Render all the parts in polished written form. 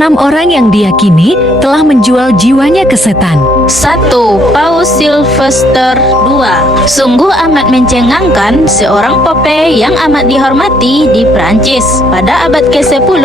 6 orang yang diyakini telah menjual jiwanya ke setan. 1. Paus Sylvester 2. Sungguh amat mencengangkan seorang pope yang amat dihormati di Prancis pada abad ke-10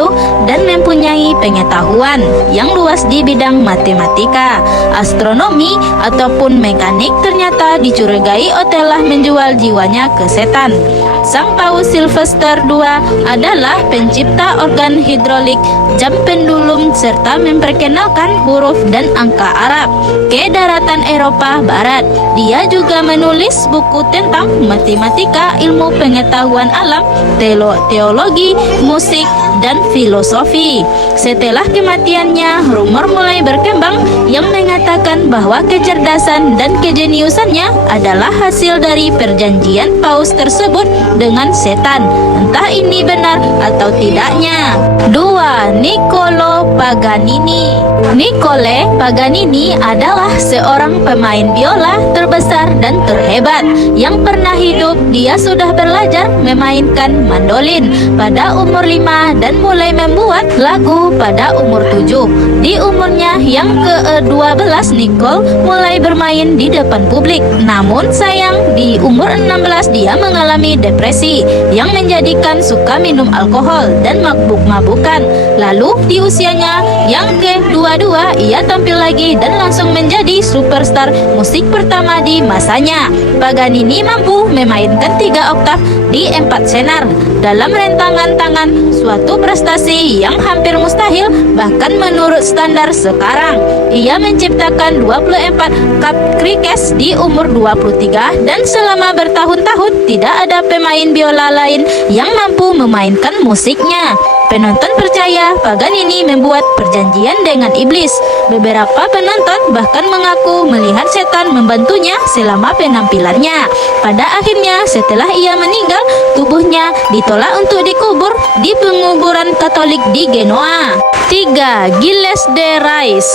dan mempunyai pengetahuan yang luas di bidang matematika, astronomi, ataupun mekanik ternyata dicurigai telah menjual jiwanya ke setan. Sang Paus Sylvester II adalah pencipta organ hidrolik, jam pendulum, serta memperkenalkan huruf dan angka Arab ke daratan Eropa Barat. Dia juga menulis buku tentang matematika, ilmu pengetahuan alam, teologi, musik, dan filosofi. Setelah kematiannya, rumor mulai berkembang yang mengatakan bahwa kecerdasan dan kejeniusannya adalah hasil dari perjanjian Paus tersebut dengan setan. Entah ini benar atau tidaknya. 2. Niccolo Paganini. Niccolo Paganini adalah seorang pemain biola terbesar dan terhebat yang pernah hidup. Dia sudah belajar memainkan mandolin pada umur 5 dan mulai membuat lagu pada umur 7. Di umurnya yang ke-12, Niccolo mulai bermain di depan publik. Namun sayang, di umur 16 dia mengalami depresi yang menjadikan suka minum alkohol dan mabuk-mabukan. Lalu di usianya yang ke-22 ia tampil lagi dan langsung menjadi superstar musik pertama di masanya. Paganini mampu memainkan 3 oktav di 4 senar dalam rentangan tangan, suatu prestasi yang hampir mustahil bahkan menurut standar sekarang. Ia menciptakan 24 cup cricket di umur 23 dan selama bertahun-tahun tidak ada pemain biola lain yang mampu memainkan musiknya. Penonton percaya Paganini membuat perjanjian dengan iblis. Beberapa penonton bahkan mengaku melihat setan membantunya selama penampilannya. Pada akhirnya, setelah ia meninggal, tubuhnya ditolak untuk dikubur di penguburan Katolik di Genoa. 3. Gilles de Rais.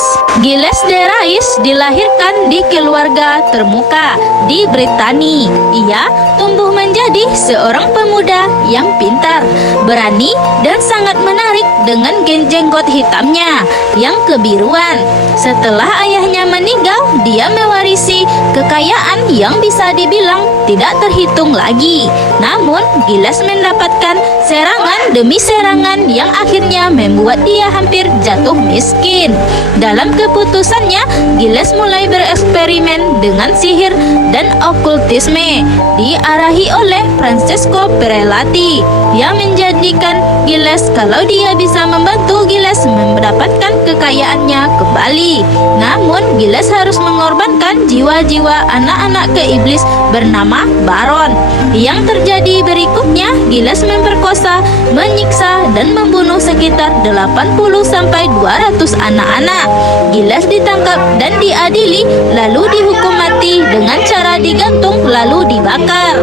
Gilles de Rais dilahirkan di keluarga termuka di Britania. Ia tumbuh menjadi seorang pemuda yang pintar, berani, dan sangat menarik dengan jenggot hitamnya yang kebiruan. Setelah ayahnya meninggal, dia mewarisi kekayaan yang bisa dibilang tidak terhitung lagi. Namun, Gilles mendapatkan serangan demi serangan yang akhirnya membuat dia hampir jatuh miskin. Dalam keputusannya, Gilles mulai bereksperimen dengan sihir dan okultisme, diarahi oleh Francesco Prelati yang menjadikan Gilles kalau dia bisa membantu Gilles mendapatkan kekayaannya kembali. Namun, Gilles harus mengorbankan jiwa-jiwa anak-anak ke iblis bernama Baron. Yang terjadi berikutnya, Gilles memperkosa, menyiksa, dan membunuh sekitar 80-200 anak-anak. Gilles ditangkap dan diadili, lalu dihukum mati dengan cara digantung lalu dibakar.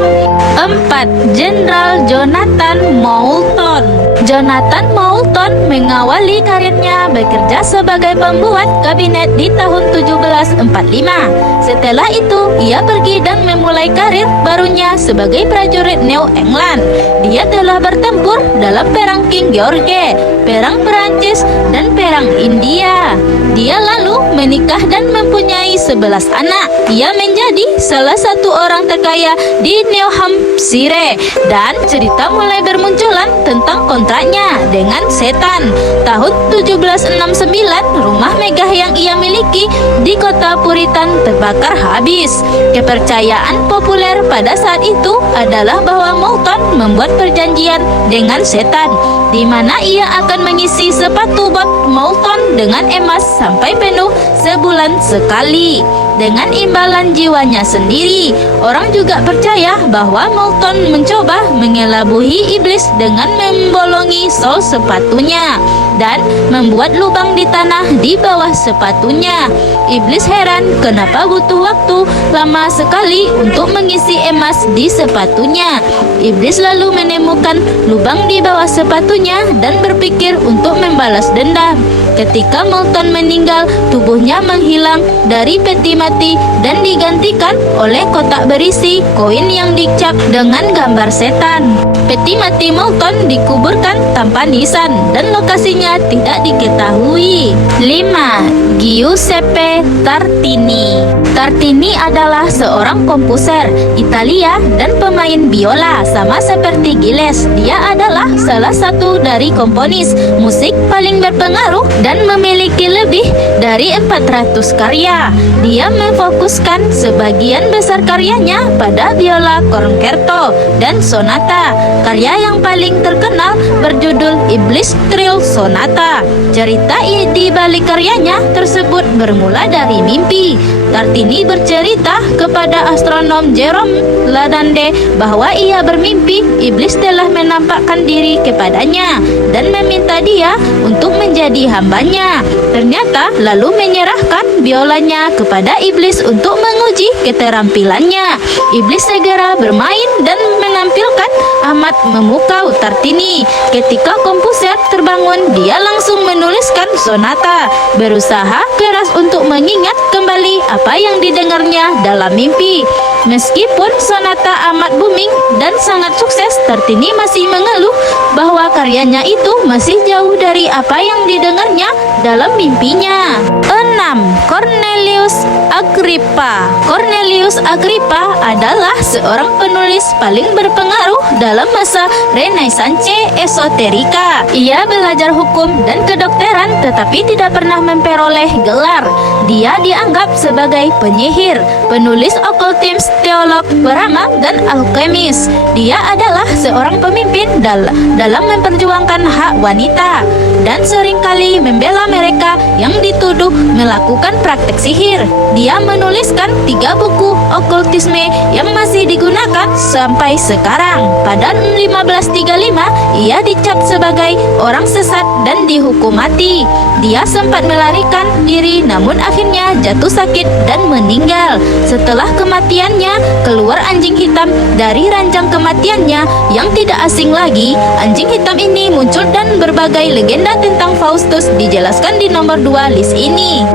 4. Jenderal Jonathan Moulton. Jonathan Moulton mengawali karirnya bekerja sebagai pembuat kabinet di tahun 1745. Setelah itu, ia pergi dan memulai karir barunya sebagai prajurit New England. Dia telah bertempur dalam Perang King George, Perang Perancis, dan Perang India. Dia lalu menikah dan mempunyai 11 anak. Ia menjadi salah satu orang terkaya di New Hampshire dan cerita mulai bermunculan tentang kontraknya dengan setan. Tahun 1769, rumah megah yang ia miliki di kota Puritan terbakar habis. Kepercayaan populer pada saat itu adalah bahwa Moulton membuat perjanjian dengan setan, di mana ia akan mengisi sepatu bot Moulton dengan emas sampai penuh sebulan sekali. Dengan imbalan jiwanya sendiri, orang juga percaya bahwa Moulton mencoba mengelabui iblis dengan membolongi sol sepatunya dan membuat lubang di tanah di bawah sepatunya. Iblis heran kenapa butuh waktu lama sekali untuk mengisi emas di sepatunya. Iblis lalu menemukan lubang di bawah sepatunya dan berpikir untuk membalas dendam. Ketika Moulton meninggal, tubuhnya menghilang dari peti mati dan digantikan oleh kotak berisi koin yang dicap dengan gambar setan. Peti mati Moulton dikuburkan tanpa nisan dan lokasinya tidak diketahui. 5. Giuseppe Tartini. Tartini adalah seorang komposer Italia dan pemain biola. Sama seperti Gilles, dia adalah salah satu dari komponis musik paling berpengaruh dan memiliki lebih dari 400 karya. Dia memfokuskan sebagian besar karyanya pada biola concerto dan sonata. Karya yang paling terkenal berjudul Iblis Trill Sonata. Cerita di balik karyanya tersebut bermula dari mimpi. Tartini bercerita kepada astronom Jerome Ladande bahwa ia bermimpi iblis telah menampakkan diri kepadanya dan meminta dia untuk menjadi hambanya. Ternyata lalu menyerahkan biolanya kepada iblis untuk menguji keterampilannya. Iblis segera bermain dan menampilkan amat memukau Tartini. Ketika komposer terbangun, dia langsung menuliskan sonata, berusaha keras untuk mengingat kembali apa yang didengarnya dalam mimpi. Meskipun sonata amat booming dan sangat sukses, Tartini masih mengeluh bahwa karyanya itu masih jauh dari apa yang didengarnya dalam mimpinya. 6. Cornelius Agrippa. Cornelius Agrippa adalah seorang penulis paling berpengaruh dalam masa Renaissance esoterika. Ia belajar hukum dan kedokteran tetapi tidak pernah memperoleh gelar. Dia dianggap sebagai penyihir, penulis okultisme, teolog, peramal, dan alkemis. Dia adalah seorang pemimpin dalam memperjuangkan hak wanita dan seringkali membela mereka yang dituduh melakukan praktek sihir. Dia menuliskan 3 buku okultisme yang masih digunakan sampai sekarang. Pada 1535, ia dicap sebagai orang sesat dan dihukum mati. Dia sempat melarikan diri namun akhirnya jatuh sakit dan meninggal. Setelah kematiannya, keluar anjing hitam dari ranjang kematiannya yang tidak asing lagi. Anjing hitam ini muncul dan berbagai legenda tentang Faustus dijelaskan di nomor 2 list ini.